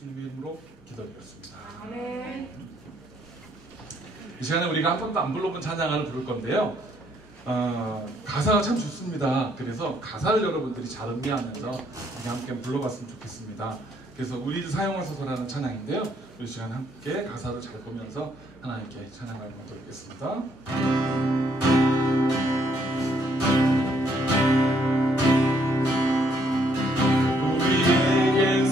예수님의 이름으로 기도드렸습니다. 아멘. 이 시간에 우리가 한 번도 안 불러본 찬양을 부를 건데요. 가사가 참 좋습니다. 그래서 가사를 여러분들이 잘 음미하면서 우리 함께 불러봤으면 좋겠습니다. 그래서 우리 사용하소서라는 찬양인데요. 이 시간 함께 가사를 잘 보면서 하나님께 찬양을 드리겠습니다. 우리 교회를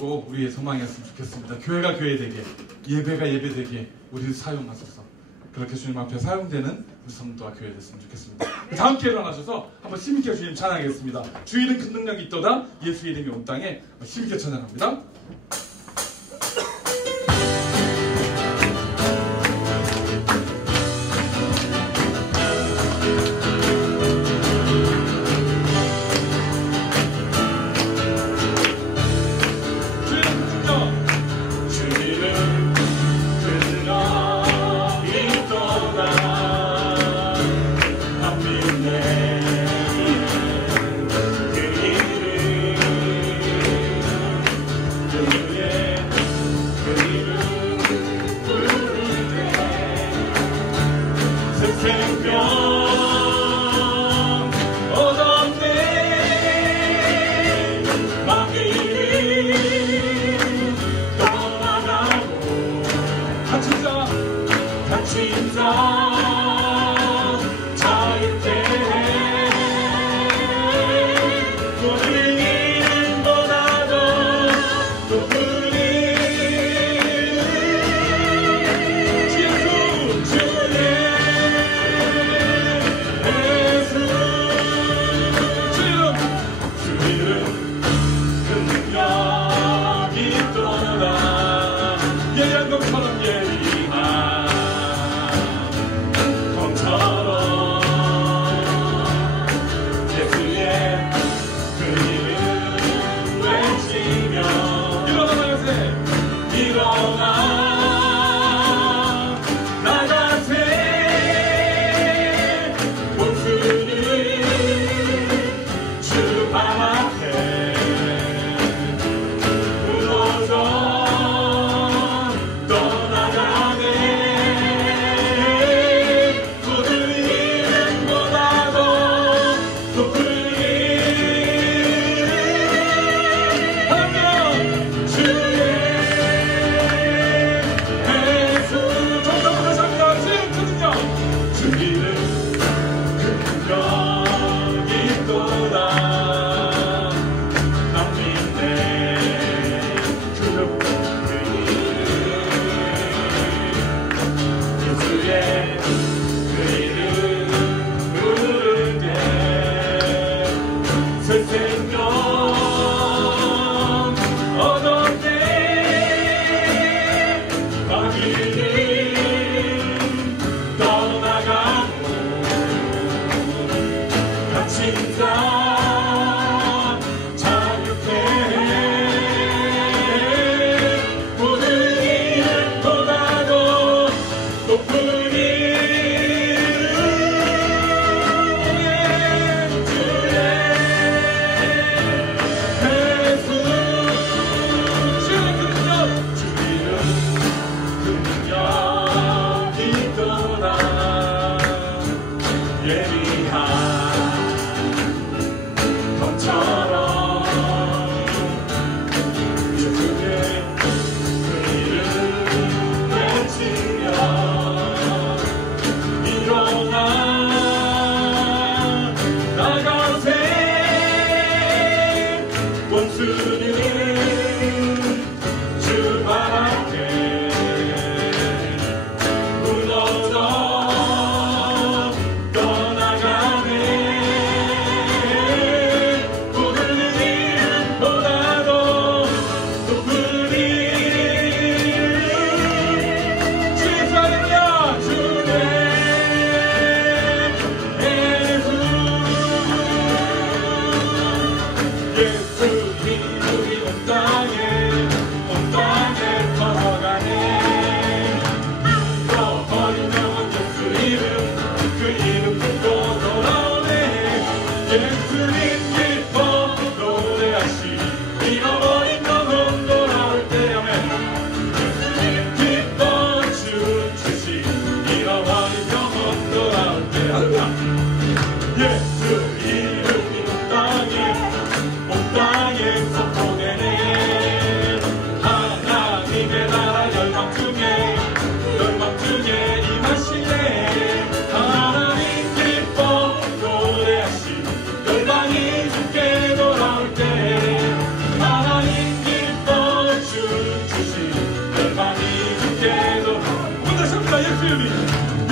바르고 우리의 소망이었으면 좋겠습니다. 교회가 교회되게, 예배가 예배되게 우리를 사용하소서. 그렇게 주님 앞에 사용되는 우리 성도와 교회 됐으면 좋겠습니다. 다 함께 일어나셔서 한번 힘있게 주님 찬양하겠습니다. 주 이름 큰 능력이 있도다. 예수 이름이 온 땅에 힘있게 찬양합니다.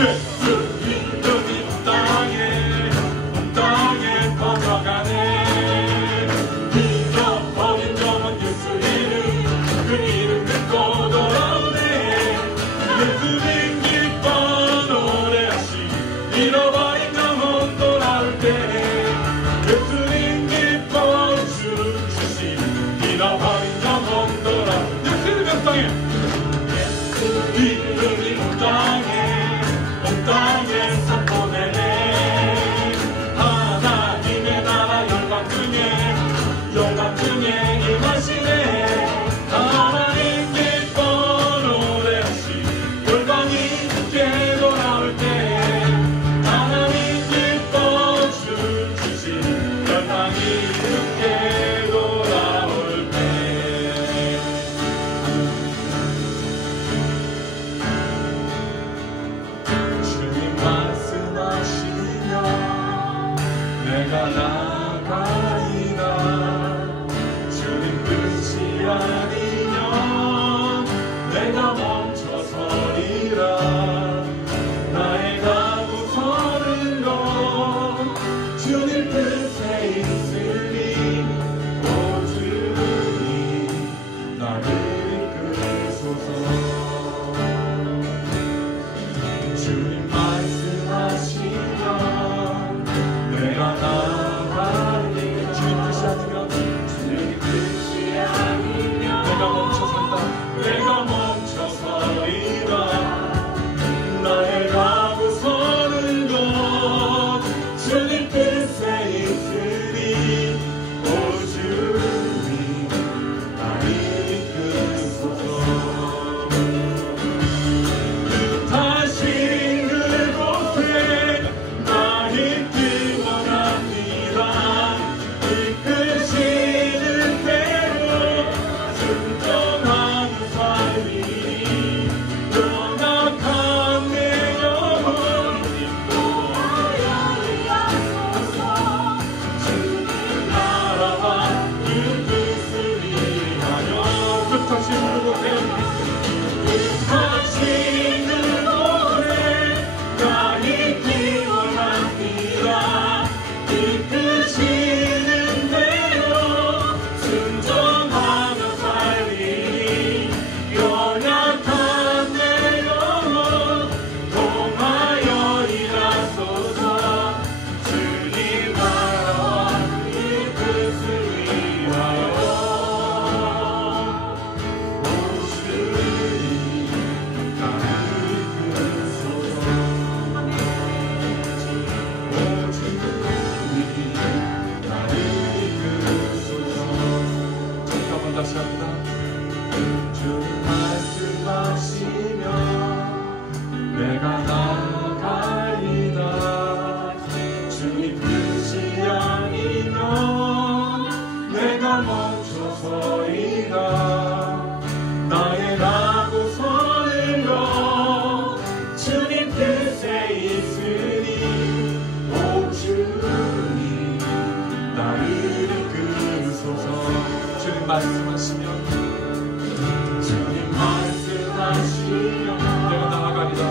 예수 이름이 온 땅에 퍼져가네. 잊어버린 영혼 예수 이름, 그 이름 듣고 돌아오네. 예수님 기뻐 노래하시, 잃어버린 영혼 돌아올 때. 예수님 기뻐 주를 주시, 잃어버린 영혼 돌아올 때. 예수 이름이 온 땅에, 예수 이름이 온 땅에 선포되네. 하나님의 나라 열방 중에 임하시네. 하나님 기뻐 노래하시, 열방이 함께 돌아올 때. 하나님 기뻐 주를 주시, 열방이 함께 돌아올 때. 주님 말씀하시면 내가 나가리라. 주님 뜻이 아니면 내가 멈춰서리라. 나의 가고 서는 것 주님 뜻에 있으니, 오 주님 나를 이끌소서. 주님 말씀하시면 내가 나가리. 주님 뜻이 아니면 내가 멈춰선다. 내가 멈춰서리라. 나의 가고 서는 것 주님 뜻에 있으니, 오 주님 나를 이끌소서. 뜻하신 그곳에 나 있기 원합니다. 이끄시는 대로 순종하는 삶이, 연약한 내 영혼 인도하여 이어서서 주님 나라와 그 뜻을 위하여. 뜻하신 그곳에 나 있기 원합니다. 이끄시는 대로 순종하는 삶이, 연약한 내 영혼 통하여 일하소서. 주님 나라와 그 뜻을 위하여. 오 주님 나를 이끌소서. 오 주님 나를 이끌소서. 잠깐만 다시 합니다. 주님 말씀하시면 내가 나가리다. 주님 뜻이 아니면 내가 멈춰서리라. 나의 가고 서는 것 주님 뜻에 있으니, 오 주님 나를 이끌소서. 주님 말씀하시면 내가 나아가리라.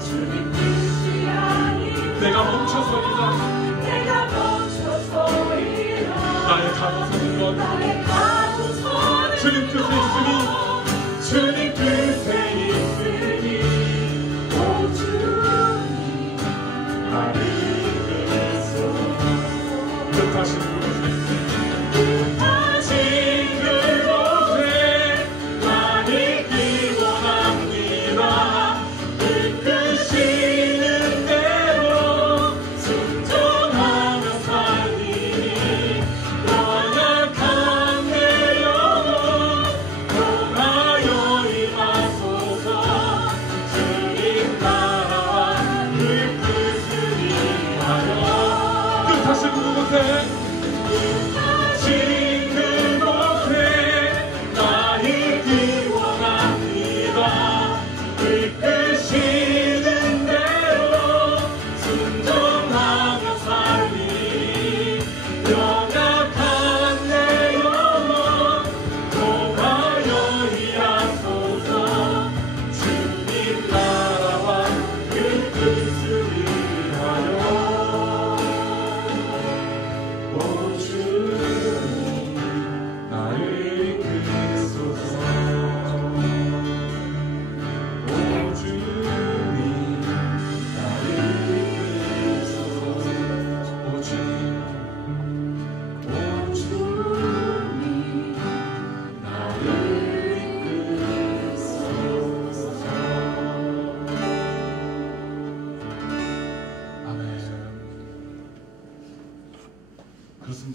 주님 뜻이 아니면 내가 멈춰서리라. 나의 가고 서는 것 주님 뜻에 있으니, 주님 뜻에 있으니, 오 주님 나를 이끌소서. 뜻하신 그곳에 나 있기 원합니다. 이끄시는 대로 순종하며 살리니, 연약한 내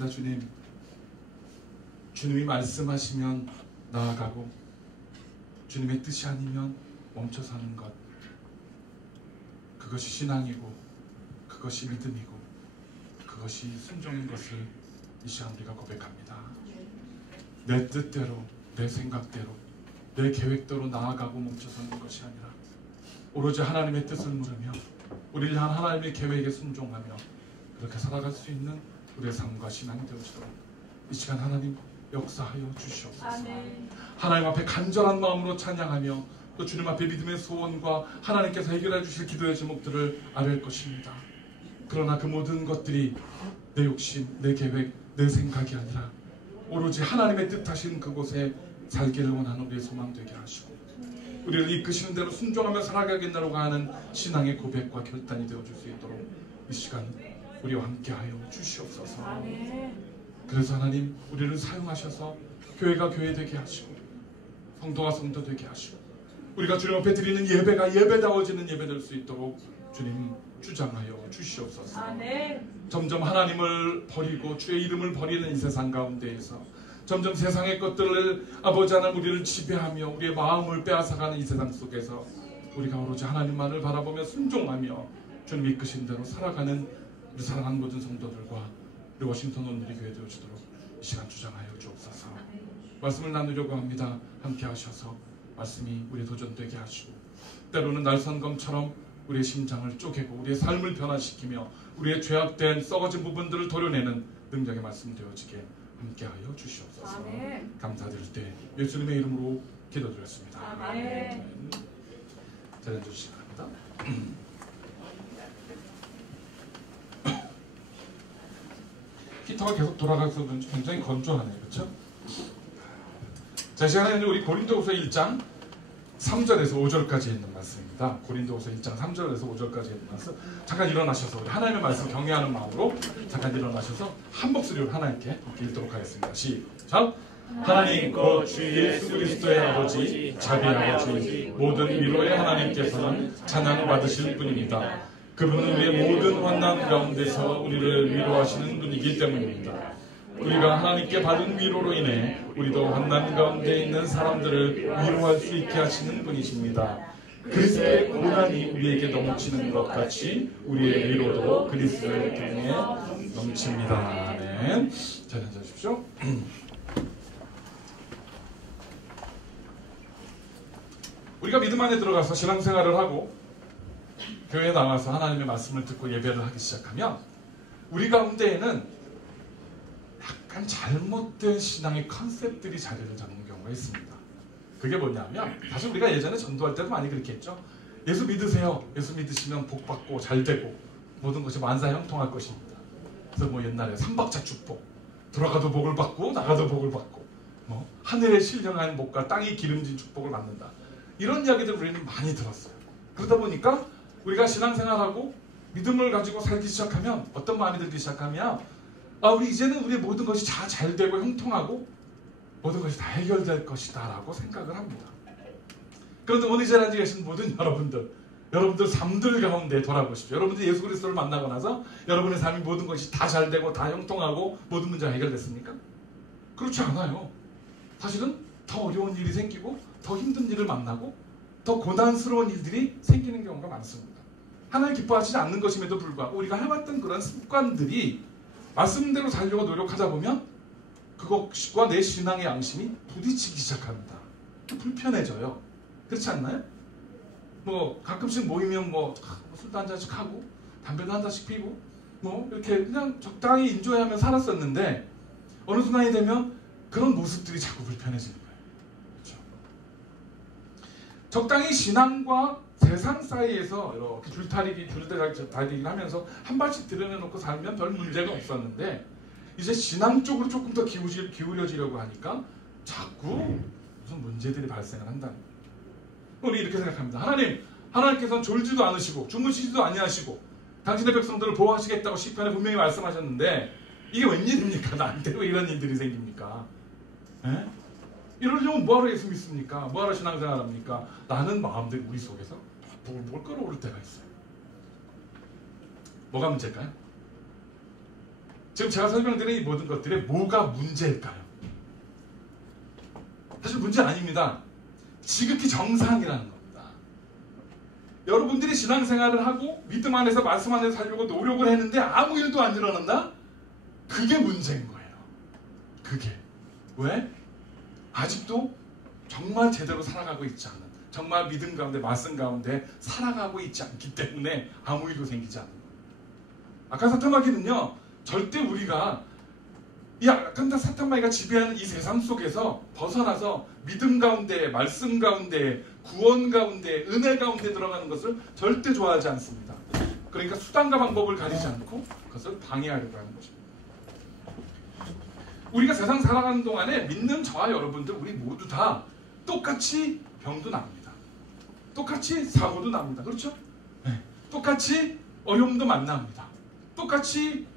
기도합니다. 주님, 주님이 말씀하시면 나아가고 주님의 뜻이 아니면 멈춰 서는 것, 그것이 신앙이고 그것이 믿음이고 그것이 순종인 것을 이 시간 우리가 고백합니다. 내 뜻대로, 내 생각대로, 내 계획대로 나아가고 멈춰 서는 것이 아니라 오로지 하나님의 뜻을 물으며 우리를 향한 하나님의 계획에 순종하며 그렇게 살아갈 수 있는 우리의 삶과 신앙이 되어지도록 이 시간 하나님 역사하여 주시옵소서. 아멘. 하나님 앞에 간절한 마음으로 찬양하며 또 주님 앞에 믿음의 소원과 하나님께서 해결해 주실 기도의 제목들을 아뢰을 것입니다. 그러나 그 모든 것들이 내 욕심, 내 계획, 내 생각이 아니라 오로지 하나님의 뜻하신 그곳에 살기를 원하는 우리의 소망 되게 하시고 우리를 이끄시는 대로 순종하며 살아가겠다고 하는 신앙의 고백과 결단이 되어줄 수 있도록 이 시간 우리와 함께하여 주시옵소서. 그래서 하나님 우리를 사용하셔서 교회가 교회 되게 하시고 성도가 성도 되게 하시고 우리가 주님 앞에 드리는 예배가 예배다워지는 예배 될 수 있도록 주님 주장하여 주시옵소서. 점점 하나님을 버리고 주의 이름을 버리는 이 세상 가운데에서 점점 세상의 것들을 아버지 하나님 우리를 지배하며 우리의 마음을 빼앗아가는 이 세상 속에서 우리가 오로지 하나님만을 바라보며 순종하며 주님 이끄신 대로 살아가는 우리 사랑하는 모든 성도들과 우리 워싱턴 온누리 교회 되어지도록 이 시간 주장하여 주옵소서. 말씀을 나누려고 합니다. 함께 하셔서 말씀이 우리의 도전되게 하시고 때로는 날선검처럼 우리의 심장을 쪼개고 우리의 삶을 변화시키며 우리의 죄악된 썩어진 부분들을 도려내는 능력의 말씀 되어지게 함께하여 주시옵소서. 아멘. 감사드릴 때 예수님의 이름으로 기도드렸습니다. 아멘. 자리해 주시기 바랍니다. 히터가 계속 돌아가서 굉장히 건조하네요. 그렇죠? 자, 시간에는 우리 고린도후서 1장 3절에서 5절까지 있는 말씀입니다. 고린도후서 1장 3절에서 5절까지 있는 말씀. 잠깐 일어나셔서 우리 하나님의 말씀 경외하는 마음으로 잠깐 일어나셔서 한 목소리로 하나님께 읽도록 하겠습니다. 시작! 하나님 곧 주 예수 그리스도의 아버지 자비 아버지 모든 위로의 하나님께서는 찬양 받으실 분입니다. 그분은 우리의 모든 환난 가운데서 우리를 위로하시는 분이기 때문입니다. 우리가 하나님께 받은 위로로 인해 우리도 환난 가운데 있는 사람들을 위로할 수 있게 하시는 분이십니다. 그리스도의 고난이 우리에게 넘치는 것 같이 우리의 위로도 그리스도의 통해 넘칩니다. 아멘. 자, 앉아주십시오. 우리가 믿음 안에 들어가서 신앙생활을 하고 교회에 나와서 하나님의 말씀을 듣고 예배를 하기 시작하면 우리 가운데에는 약간 잘못된 신앙의 컨셉들이 자리를 잡는 경우가 있습니다. 그게 뭐냐면 사실 우리가 예전에 전도할 때도 많이 그렇게 했죠. 예수 믿으세요. 예수 믿으시면 복 받고 잘 되고 모든 것이 만사형통할 것입니다. 그래서 뭐 옛날에 삼박자 축복 들어가도 복을 받고 나가도 복을 받고 뭐 하늘의 신령한 복과 땅이 기름진 축복을 받는다. 이런 이야기들을 우리는 많이 들었어요. 그러다 보니까 우리가 신앙생활하고 믿음을 가지고 살기 시작하면 어떤 마음이 들기 시작하면 우리 이제는 우리의 모든 것이 다 잘 되고 형통하고 모든 것이 다 해결될 것이다 라고 생각을 합니다. 그런데 오늘 이 자리에 앉아 계신 모든 여러분들 삶들 가운데 돌아보십시오. 여러분들 예수 그리스도를 만나고 나서 여러분의 삶이 모든 것이 다 잘 되고 다 형통하고 모든 문제가 해결됐습니까? 그렇지 않아요. 사실은 더 어려운 일이 생기고 더 힘든 일을 만나고 더 고난스러운 일들이 생기는 경우가 많습니다. 하나님 기뻐하시지 않는 것임에도 불구하고 우리가 해왔던 그런 습관들이 말씀대로 살려고 노력하다 보면 그것과 내 신앙의 양심이 부딪히기 시작합니다. 불편해져요. 그렇지 않나요? 뭐 가끔씩 모이면 뭐 술도 한 잔씩 하고 담배도 한 잔씩 피고 뭐 이렇게 그냥 적당히 인조해하며 살았었는데 어느 순간이 되면 그런 모습들이 자꾸 불편해지는 거예요. 그렇죠? 적당히 신앙과 세상 사이에서 이렇게 줄다리기를 하면서 한 발씩 들여놓고 살면 별 문제가 없었는데 이제 신앙 쪽으로 조금 더 기울여지려고 하니까 자꾸 무슨 문제들이 발생을 한다는 거예요. 우리 이렇게 생각합니다. 하나님께서는 졸지도 않으시고 주무시지도 아니하시고 당신의 백성들을 보호하시겠다고 시편에 분명히 말씀하셨는데 이게 웬일입니까? 나한테 왜 이런 일들이 생깁니까? 에? 이러려면 뭐하러 예수 믿습니까? 뭐하러 신앙생활 합니까? 라는 마음들이 우리 속에서 뭘 끌어오를 때가 있어요. 뭐가 문제일까요? 지금 제가 설명드린 이 모든 것들이 뭐가 문제일까요? 사실 문제 아닙니다. 지극히 정상이라는 겁니다. 여러분들이 신앙생활을 하고 믿음 안에서 말씀 안에서 살려고 노력을 했는데 아무 일도 안 일어난다? 그게 문제인 거예요. 그게. 왜? 아직도 정말 제대로 살아가고 있지 않는, 정말 믿음 가운데 말씀 가운데 살아가고 있지 않기 때문에 아무 일도 생기지 않는 거예요. 악한 사탄마귀는요, 절대 우리가 이 악한 사탄마귀가 지배하는 이 세상 속에서 벗어나서 믿음 가운데, 말씀 가운데, 구원 가운데, 은혜 가운데 들어가는 것을 절대 좋아하지 않습니다. 그러니까 수단과 방법을 가리지 않고 그것을 방해하려고 하는 것입니다. 우리가 세상 살아가는 동안에 믿는 저와 여러분들 우리 모두 다 똑같이 병도 납니다. 똑같이 사고도 납니다. 그렇죠? 네. 똑같이 어려움도 만납니다. 똑같이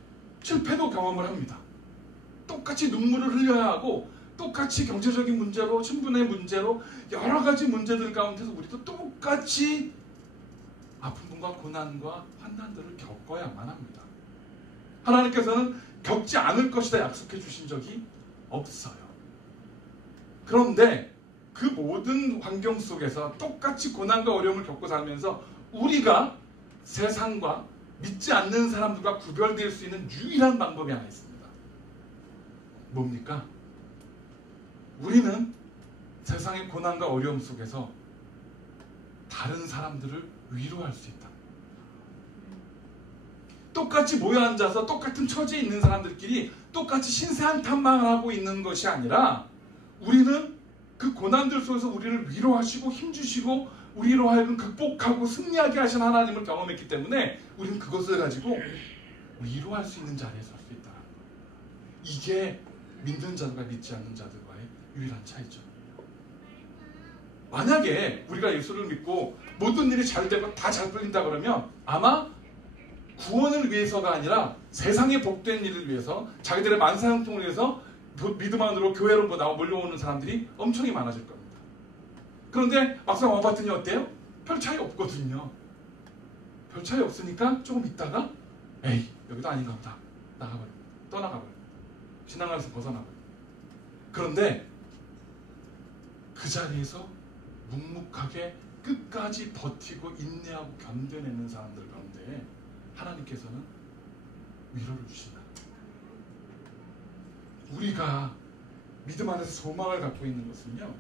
실패도 경험을 합니다. 똑같이 눈물을 흘려야 하고 똑같이 경제적인 문제로, 신분의 문제로 여러 가지 문제들 가운데서 우리도 똑같이 아픔과 고난과 환난들을 겪어야만 합니다. 하나님께서는 겪지 않을 것이다 약속해 주신 적이 없어요. 그런데 그 모든 환경 속에서 똑같이 고난과 어려움을 겪고 살면서 우리가 세상과 믿지 않는 사람들과 구별될 수 있는 유일한 방법이 하나 있습니다. 뭡니까? 우리는 세상의 고난과 어려움 속에서 다른 사람들을 위로할 수 있다. 똑같이 모여 앉아서 똑같은 처지에 있는 사람들끼리 똑같이 신세한탄만 하고 있는 것이 아니라 우리는 그 고난들 속에서 우리를 위로하시고 힘주시고 우리로 하여금 극복하고 승리하게 하신 하나님을 경험했기 때문에 우리는 그것을 가지고 위로할 수 있는 자리에 설 수 있다. 이게 믿는 자들과 믿지 않는 자들과의 유일한 차이죠. 만약에 우리가 예수를 믿고 모든 일이 잘 되고 다 잘 풀린다 그러면 아마 구원을 위해서가 아니라 세상의 복된 일을 위해서 자기들의 만사형통을 위해서 믿음 안으로 교회로 몰려오는 사람들이 엄청이 많아질 겁니다. 그런데 막상 와봤더니 어때요? 별 차이 없거든요. 별 차이 없으니까 조금 있다가 에이 여기도 아닌가 보다 나가버립니다. 떠나가버립니다. 신앙 안에서 벗어나버립니다. 그런데 그 자리에서 묵묵하게 끝까지 버티고 인내하고 견뎌내는 사람들 가운데 하나님께서는 위로를 주신다. 우리가 믿음 안에서 소망을 갖고 있는 것은요,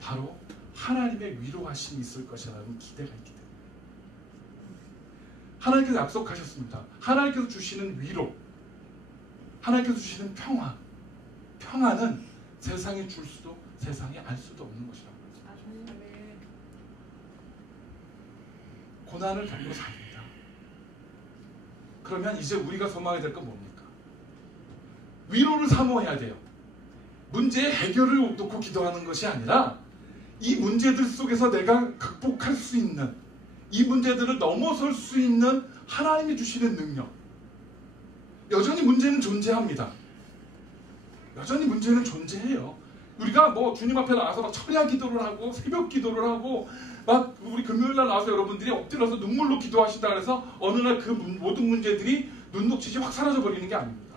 바로 하나님의 위로하심이 있을 것이라는 기대가 있기 때문에 하나님께서 약속하셨습니다. 하나님께서 주시는 위로, 하나님께서 주시는 평화, 평화는 세상에 줄 수도 세상에 알 수도 없는 것이라고 합니다. 고난을 겪고 삽니다. 그러면 이제 우리가 소망해야 될 건 뭡니까? 위로를 사모해야 돼요. 문제의 해결을 놓고 기도하는 것이 아니라 이 문제들 속에서 내가 극복할 수 있는, 이 문제들을 넘어설 수 있는 하나님이 주시는 능력. 여전히 문제는 존재합니다. 여전히 문제는 존재해요. 우리가 뭐 주님 앞에 나와서 막 철야 기도를 하고 새벽 기도를 하고 막 우리 금요일날 나와서 여러분들이 엎드려서 눈물로 기도하신다 그래서 어느 날 그 모든 문제들이 눈 녹듯이 확 사라져 버리는 게 아닙니다.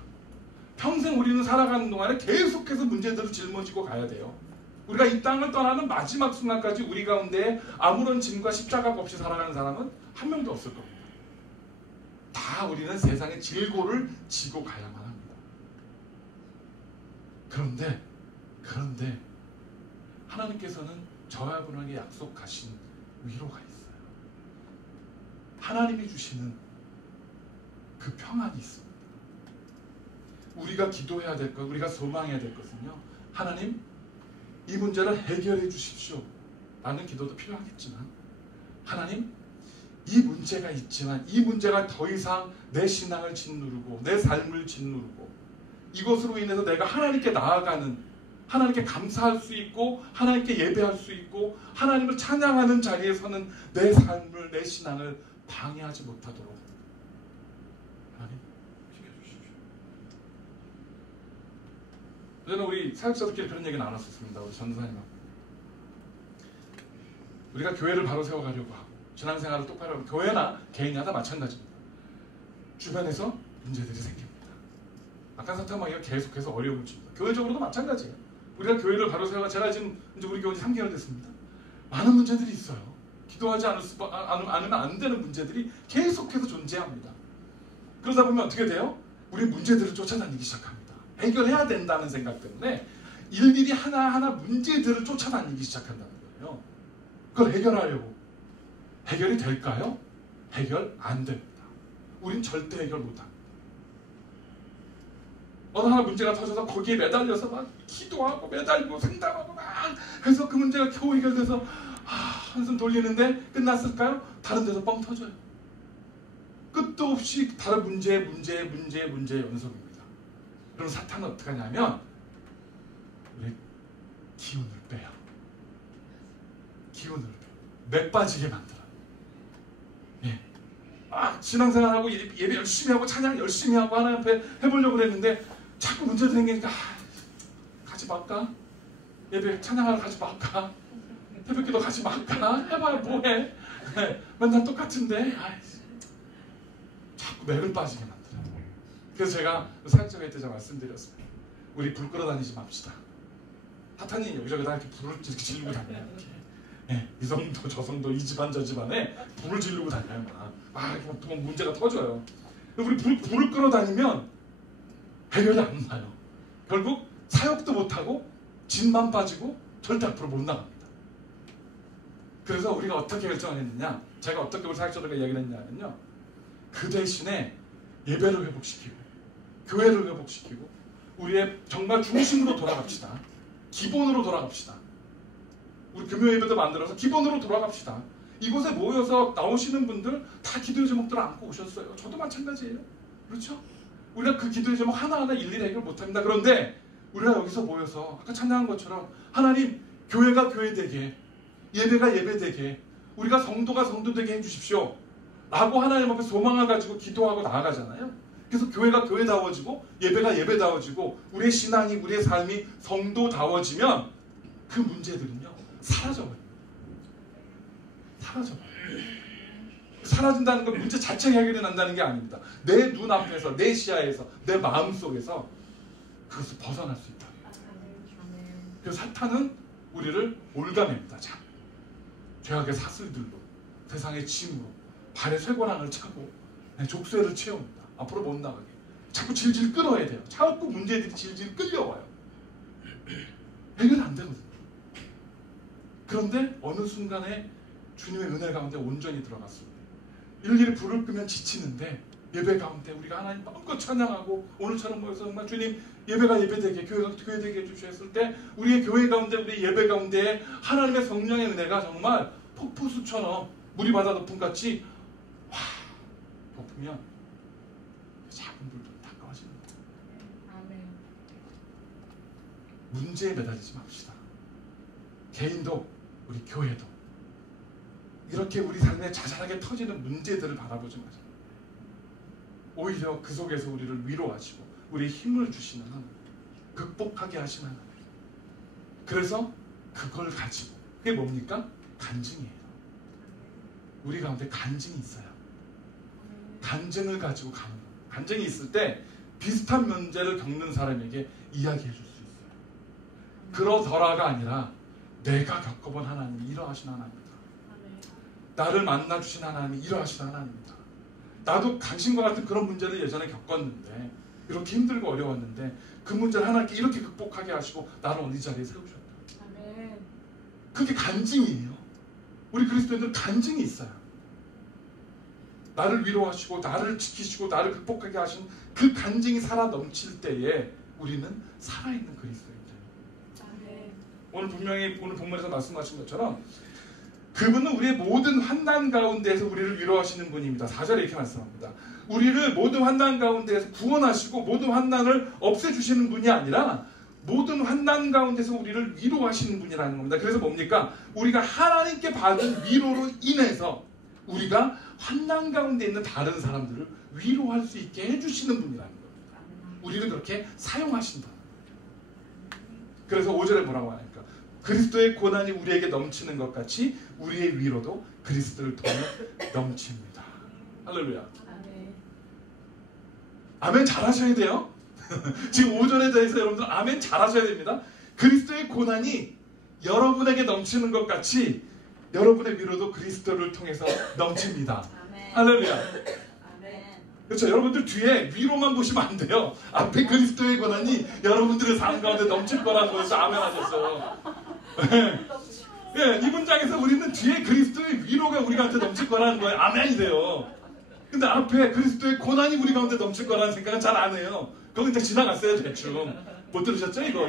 평생 우리는 살아가는 동안에 계속해서 문제들을 짊어지고 가야 돼요. 우리가 이 땅을 떠나는 마지막 순간까지 우리 가운데 아무런 짐과 십자가가 없이 살아가는 사람은 한 명도 없을 겁니다. 다 우리는 세상의 질고를 지고 가야만 합니다. 그런데 하나님께서는 저와 여러분에게 약속하신 위로가 있어요. 하나님이 주시는 그 평안이 있습니다. 우리가 기도해야 될 것, 우리가 소망해야 될 것은요, 하나님 이 문제를 해결해 주십시오 라는 기도도 필요하겠지만, 하나님 이 문제가 있지만 이 문제가 더 이상 내 신앙을 짓누르고 내 삶을 짓누르고 이것으로 인해서 내가 하나님께 나아가는, 하나님께 감사할 수 있고 하나님께 예배할 수 있고 하나님을 찬양하는 자리에 서는 내 삶을, 내 신앙을 방해하지 못하도록 하나님 지켜주십시오. 저는 우리 사역자들끼리 그런 얘기 나눴었습니다. 우리 전도사님하고. 우리가 교회를 바로 세워가려고 하고 신앙생활을 똑바로 하고, 교회나 개인이나 다 마찬가지입니다. 주변에서 문제들이 생깁니다. 악한 사탄마귀가 계속해서 어려움을 줍니다. 교회적으로도 마찬가지예요. 우리가 교회를 바로 세워가 제가 지금 이제 우리 교회 3개월 됐습니다. 많은 문제들이 있어요. 기도하지 않으면 안 되는 문제들이 계속해서 존재합니다. 그러다 보면 어떻게 돼요? 우리 문제들을 쫓아다니기 시작합니다. 해결해야 된다는 생각 때문에 일일이 하나하나 문제들을 쫓아다니기 시작한다는 거예요. 그걸 해결하려고. 해결이 될까요? 해결 안 됩니다. 우린 절대 해결 못합니다. 어느 하나 문제가 터져서 거기에 매달려서 막 기도하고 매달리고 상담하고 막 해서 그 문제가 겨우 해결돼서 한숨 돌리는데 끝났을까요? 다른 데서 뻥 터져요. 끝도 없이 다른 문제 연속입니다. 그럼 사탄은 어떻게 하냐면 우리 기운을 빼요. 기운을 빼요. 맥 빠지게 만들어요. 예. 신앙생활하고 예배 열심히 하고 찬양 열심히 하고 하나님 앞에 해보려고 그랬는데 자꾸 문제도 생기니까 가지 말까? 예배 찬양하러 가지 말까? 새벽기도 가지 말까? 해봐야 뭐해? 네, 맨날 똑같은데 자꾸 맥을 빠지게 만들어요. 그래서 제가 사역자회 때 제가 말씀드렸습니다. 우리 불 끌어다니지 맙시다. 사탄이 여기저기다 이렇게 불을 이렇게 지르고 다녀요. 네, 이 성도 저 성도 이 집안 저 집안에 불을 지르고 다녀요. 이렇게 문제가 터져요. 우리 불을 끌어다니면 해결이 안 나요. 결국 사역도 못하고 진만 빠지고 절대 앞으로 못 나갑니다. 그래서 우리가 어떻게 결정을 했느냐, 제가 어떻게 우리 사역자들과 이야기를 했냐면요, 그 대신에 예배를 회복시키고 교회를 회복시키고 우리의 정말 중심으로 돌아갑시다. 기본으로 돌아갑시다. 우리 금요 예배도 만들어서 기본으로 돌아갑시다. 이곳에 모여서 나오시는 분들 다 기도의 제목들을 안고 오셨어요. 저도 마찬가지예요. 그렇죠? 우리가 그 기도의 제목 하나하나 일일이 해결 못합니다. 그런데 우리가 여기서 모여서 아까 찬양한 것처럼 하나님, 교회가 교회되게, 예배가 예배되게, 우리가 성도가 성도되게 해주십시오 라고 하나님 앞에 소망을 가지고 기도하고 나아가잖아요. 그래서 교회가 교회다워지고 예배가 예배다워지고 우리의 신앙이, 우리의 삶이 성도다워지면 그 문제들은요 사라져버려요. 사라진다는 건 문제 자체가 해결이 난다는 게 아닙니다. 내 눈앞에서, 내 시야에서, 내 마음속에서 그것을 벗어날 수 있다. 그래서 사탄은 우리를 올가맵니다. 죄악의 사슬들로, 세상의 짐으로, 발에 쇠고랑을 차고 족쇄를 채웁니다. 앞으로 못 나가게. 자꾸 질질 끌어야 돼요. 자꾸 문제들이 질질 끌려와요. 해결 안 되거든요. 그런데 어느 순간에 주님의 은혜 가운데 온전히 들어갔습니다. 일일이 불을 끄면 지치는데 예배 가운데 우리가 하나님 마음껏 찬양하고 오늘처럼 모여서 정말 주님 예배가 예배되게, 교회가 교회되게 해주셨을 때 우리의 교회 가운데, 우리 예배 가운데 하나님의 성령의 은혜가 정말 폭포수처럼 물이 바다 높음같이 덮으면 작은 불도 다 꺼지는 거예요. 아멘. 문제에 매달리지 맙시다. 개인도 우리 교회도 이렇게 우리 삶에 자잘하게 터지는 문제들을 바라보지 마세요. 오히려 그 속에서 우리를 위로하시고 우리의 힘을 주시는 하나님, 극복하게 하시는 하나님. 그래서 그걸 가지고, 그게 뭡니까? 간증이에요. 우리 가운데 간증이 있어요. 간증을 가지고 가는 거예요. 간증이 있을 때 비슷한 문제를 겪는 사람에게 이야기해 줄 수 있어요. 그러더라가 아니라 내가 겪어본 하나님이 이러하신 하나님이다. 나를 만나주신 하나님이 이러하신 하나님이다. 나도 당신과 같은 그런 문제를 예전에 겪었는데, 이렇게 힘들고 어려웠는데 그 문제를 하나님께 이렇게 극복하게 하시고 나를 어느 자리에 세우셨다. 아멘. 그게 간증이에요. 우리 그리스도인들은 간증이 있어요. 나를 위로하시고 나를 지키시고 나를 극복하게 하신 그 간증이 살아 넘칠 때에 우리는 살아있는 그리스도인들. 오늘 분명히 오늘 본문에서 말씀하신 것처럼 그분은 우리의 모든 환난 가운데에서 우리를 위로하시는 분입니다. 4절에 이렇게 말씀합니다. 우리를 모든 환난 가운데에서 구원하시고 모든 환난을 없애주시는 분이 아니라 모든 환난 가운데서 우리를 위로하시는 분이라는 겁니다. 그래서 뭡니까? 우리가 하나님께 받은 위로로 인해서 우리가 환난 가운데 있는 다른 사람들을 위로할 수 있게 해주시는 분이라는 겁니다. 우리를 그렇게 사용하신다. 그래서 5절에 뭐라고 하니까 그리스도의 고난이 우리에게 넘치는 것 같이 우리의 위로도 그리스도를 통해 넘칩니다. 할렐루야. 아멘. 아멘 잘하셔야 돼요. 지금 5절에 대해서 여러분들 아멘 잘하셔야 됩니다. 그리스도의 고난이 여러분에게 넘치는 것 같이 여러분의 위로도 그리스도를 통해서 넘칩니다. 할렐루야. 그렇죠. 여러분들 뒤에 위로만 보시면 안 돼요. 앞에 그리스도의 고난이 여러분들의 삶 가운데 넘칠 거라는 것을 아멘 하셨어요. 예, 이 문장에서 우리는 뒤에 그리스도의 위로가 우리 가운데 넘칠 거라는 거예요. 아멘이 돼요. 근데 앞에 그리스도의 고난이 우리 가운데 넘칠 거라는 생각은 잘 안 해요. 그건 이제 지나갔어요, 대충. 못 들으셨죠, 이거?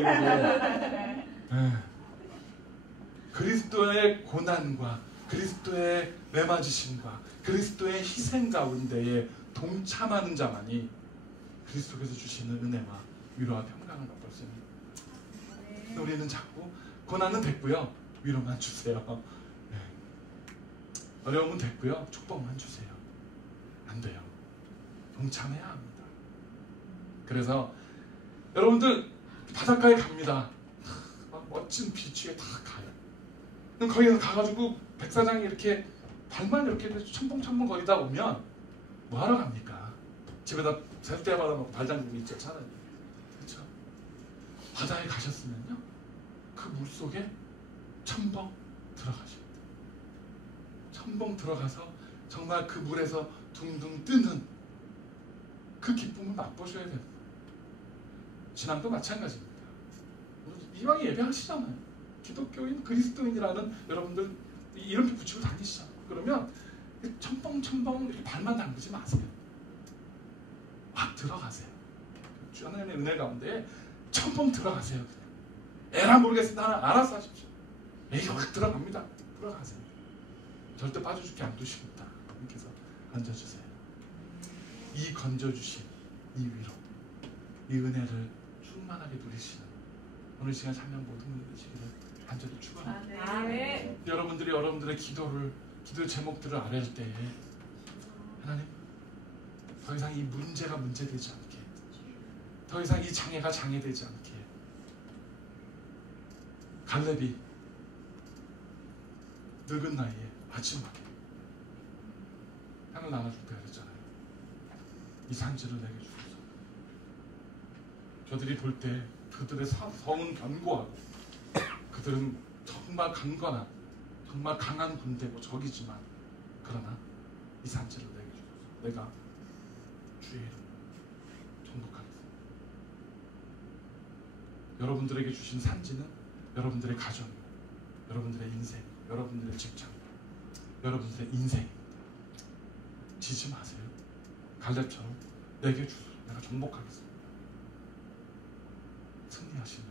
그리스도의 고난과 그리스도의 매맞으심과 그리스도의 희생 가운데에 동참하는 자만이 그리스도께서 주시는 은혜와 위로와 평강을 맛볼 수 있습니다. 우리는 자꾸 고난은 됐고요, 위로만 주세요. 네. 어려움은 됐고요, 축복만 주세요. 안 돼요. 동참해야 합니다. 그래서 여러분들 바닷가에 갑니다. 막 멋진 비치에 다 가요. 그럼 거기서 가가지고 백사장이 이렇게 발만 이렇게 첨벙첨벙 거리다 보면 뭐 하러 갑니까? 집에다 셀 때마다 뭐 발장구가 있죠, 차라리. 그렇죠? 바다에 가셨으면요, 그 물 속에 첨벙 들어가십니다. 첨벙 들어가서 정말 그 물에서 둥둥 뜨는 그 기쁨을 맛보셔야 됩니다. 신앙도 마찬가지입니다. 이왕에 예배하시잖아요. 기독교인, 그리스도인이라는 여러분들 이름표 붙이고 다니시잖아요. 그러면 첨벙첨벙 이렇게 발만 담그지 마세요. 확 들어가세요. 주 하나님의 은혜 가운데 첨벙 들어가세요. 그냥. 에라 모르겠어. 나는 알아서 하십시오. 에이, 확 들어갑니다. 들어가세요. 절대 빠져죽게 안 두십니다. 이렇게 해서 건져주세요. 이 건져주신 이 위로, 이 은혜를 충만하게 누리시는 오늘 시간 참여 모든 분들 되시기를 간절히 축원합니다. 네. 여러분들이 여러분들의 기도의 제목들을 아뢰을 때에 하나님, 더 이상 이 문제가 문제되지 않게, 더 이상 이 장애가 장애되지 않게, 갈렙이 늙은 나이에 마지막에 향을 나눠줄까 그랬잖아요. 이 산지를 내게 주소서. 저들이 볼 때 그들의 성은 견고하고 그들은 정말 강건한, 정말 강한 군대고 적이지만, 그러나 이 산지를 내게 주소서. 내가 주의 이름으로 정복하겠습니다. 여러분들에게 주신 산지는 여러분들의 가정, 여러분들의 인생, 여러분들의 직장, 여러분들의 인생입니다. 지지 마세요. 갈렙처럼 내게 주소서. 내가 정복하겠습니다. 승리하시는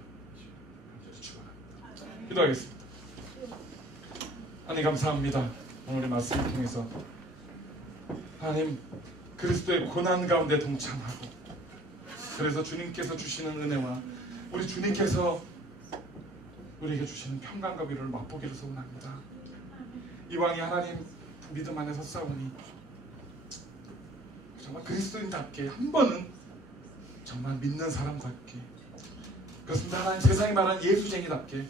간절히 축원합니다. 기도하겠습니다. 하나님 감사합니다. 오늘의 말씀을 통해서 하나님, 그리스도의 고난 가운데 동참하고, 그래서 주님께서 주시는 은혜와 우리 주님께서 우리에게 주시는 평강과 위로를 맛보기를 소원합니다. 이왕이 하나님 믿음 안에서 싸우니 정말 그리스도인답게 한 번은 정말 믿는 사람답게, 그렇습니다. 하나님, 세상이 말하는 예수쟁이답게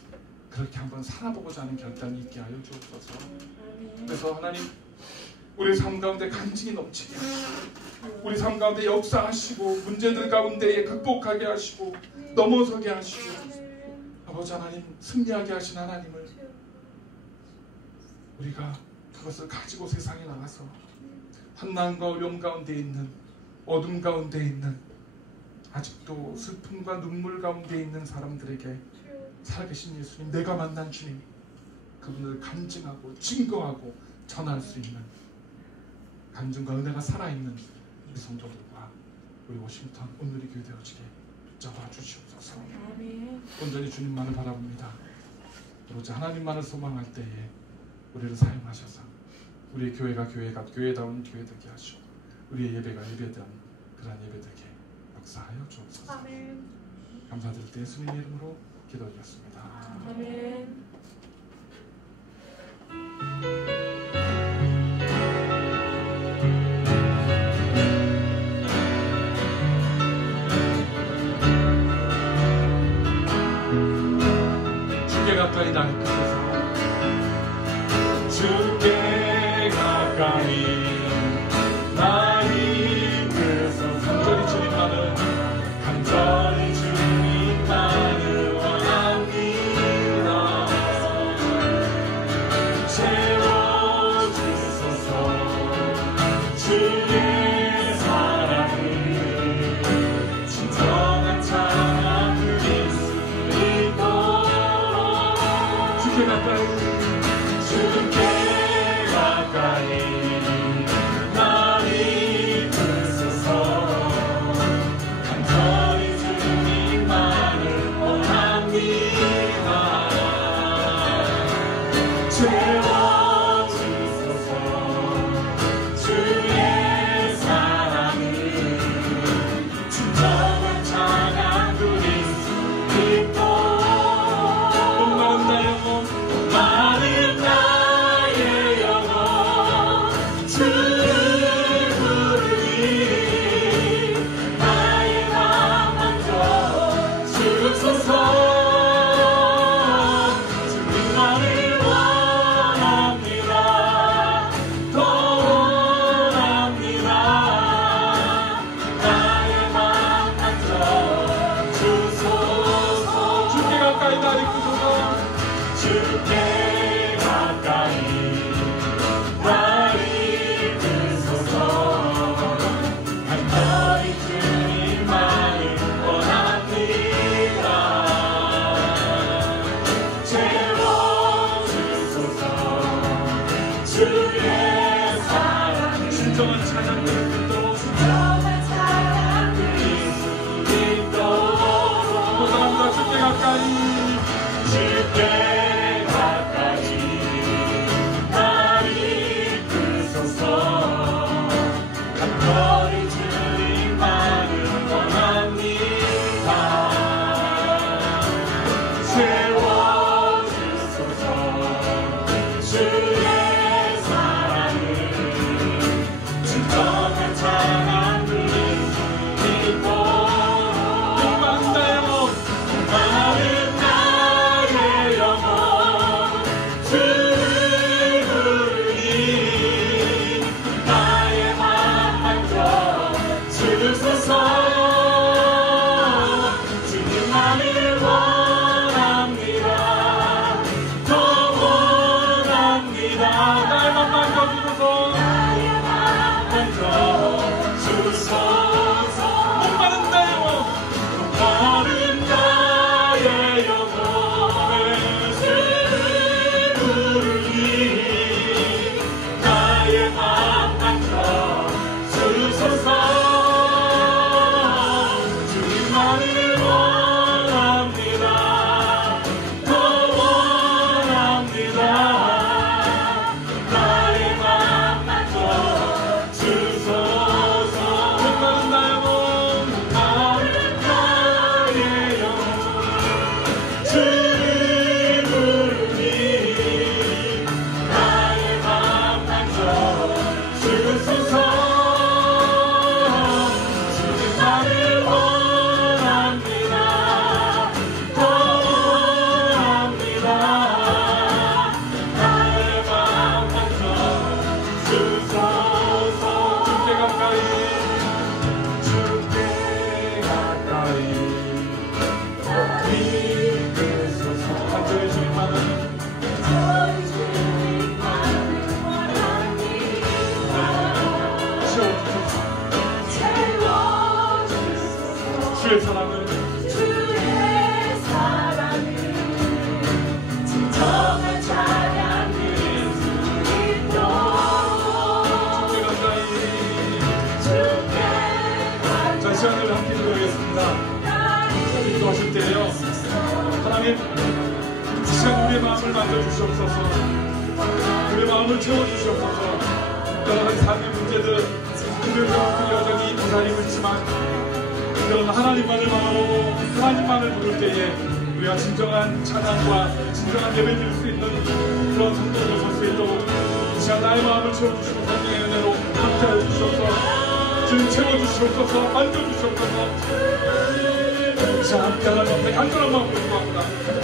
그렇게 한번 살아보고자 하는 결단이 있게 하여 주옵소서. 그래서 하나님, 우리 삶 가운데 간증이 넘치게 하시고, 우리 삶 가운데 역사하시고, 문제들 가운데에 극복하게 하시고, 넘어서게 하시고, 아버지 하나님, 승리하게 하신 하나님을 우리가 그것을 가지고 세상에 나가서 환난과 어려움 가운데 있는, 어둠 가운데 있는, 아직도 슬픔과 눈물 가운데 있는 사람들에게 살아계신 예수님, 내가 만난 주님, 그분을 간증하고 증거하고 전할 수 있는 간증과 은혜가 살아있는 우리 성도들과 우리 워싱턴 온누리 교회 되어지게 붙잡아 주시옵소서. 온전히 주님만을 바라봅니다. 오로지 하나님만을 소망할 때에 우리를 사용하셔서 우리의 교회가 교회다운 교회 되게 하시고, 우리의 예배가 예배다운 그런 예배 되게 역사하여 주옵소서. 감사드릴 때 예수님의 이름으로 기도드렸습니다. 아멘. 주께 가까이 나를 끄소서. 주께 가까이 나를 끄소서. 간절히 주님만을 간절히 주의 사랑을 진정한 찬양을 듣도록 진정한 사랑을 믿도록 사랑과 주께 가까이 주께 가까이 날 이끄소서 간절히 주님만을 원합니다. 채워주소서 주의 사랑을 진정한 찬양을 믿도록 많은 나의 영혼 주를 부르니 나의 맘만 더 주소서 주님만을 원합니다. 더 원합니다. 나의 맘만 가지고서 나의 맘만 더 주소서 목마른 나의 영혼 많은 나의 영혼을 부르니 나의 맘만 더 주소서 주님만을 원합니다. 더 원합니다. 나의 맘만 더 주소서 목마른 나의 영혼 많은 나의 영혼 주를 부르니 나의 맘만 더 주소서 주님만을 원합니다. 더 원합니다. 나의 맘만 더 주소서 주께 가까이 주께 가까이 이끄소서 간절히 주님만을 채워주소서 주의 사랑을 진정한 찬양을 믿도록 주께 가까이 주께 자, 시간을 함께 기도하겠습니다. 기도하실 때에요 하나님 이 시간 우리의 마음을 만져주시옵소서 우리의 마음을 채워주시옵소서 여러 가지 삶의 문제들 우리는 여전히 기다리고 있지만 그런 하나님만을 바라보고 하나님만을 부를 때에 우리가 진정한 찬양과 진정한 예배 드릴 수 있는 그런 성도로 설 수 있도록 이 시간 나의 마음을 채워주시고 성령의 은혜로 함께하여 주시옵소서 주님 채워주시옵소서 만져주시옵소서 이 시간 함께하는 앞에 간절한 마음으로 기도합니다.